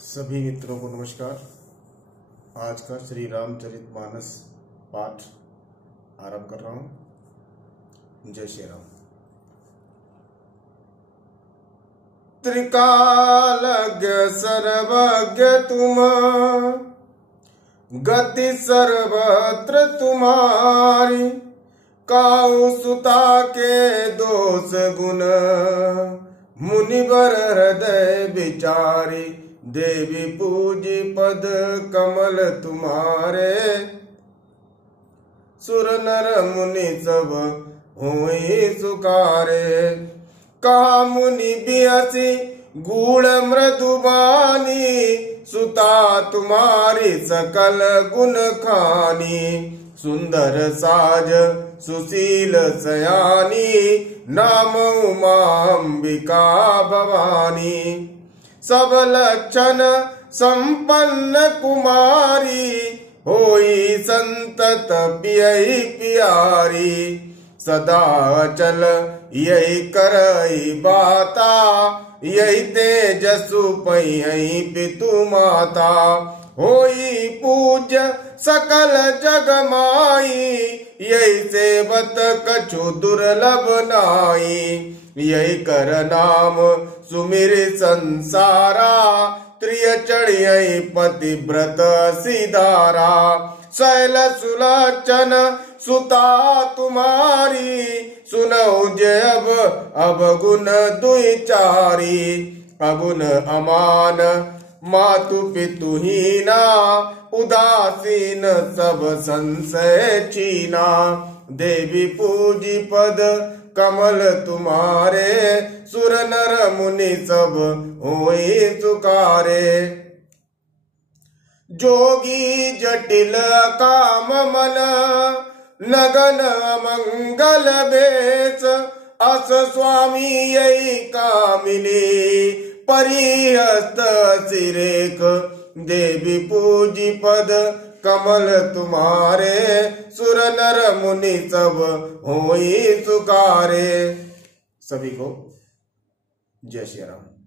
सभी मित्रों को नमस्कार। आज का श्री रामचरितमानस पाठ आरंभ कर रहा हूं। जय श्री राम। त्रिकालज्ञ सर्वज्ञ तुम, गति सर्वत्र तुम्हारी। काऊ सुता के दोष गुण, मुनिवर हृदय विचारी। देवी पूजी पद कमल तुम्हारे, सुर नर मुनि सब हुई सुकारे। कहा मुनि बिहसी गूढ़ मृदुबानी, सुता तुम्हारी सकल गुण खानी। सुंदर साज सुशील सयानी, नाम उमा अंबिका भवानी। सब लक्षण संपन्न कुमारी, होई संतत पियई प्यारी। सदा चल यही करई बाता, यही तेजसु पई पितु माता। होई पूज्य सकल जग माई, यही सेवत कछु दुर्लभ नाई। यही कर नाम सुमिर संसारा, त्रिय चढ़ियई पतिव्रत सिधारा। शैल सुलोचन सुता तुम्हारी, सुनऊ जय अब गुण दुई चारी। अगुण अमान मातु पितु हीना, उदासीन सब संशय छीना। देवी पूजी पद कमल तुम्हारे, सुर नर मुनि सब हुई सुकारे। जोगी जटिल काम मन, नगन मंगल भेष। अस स्वामी यही कामिनी, परिहस्त सिरेख। देवी पूजी पद कमल तुम्हारे, सुर नर मुनि सब होई सुकारे। सभी को जय श्री राम।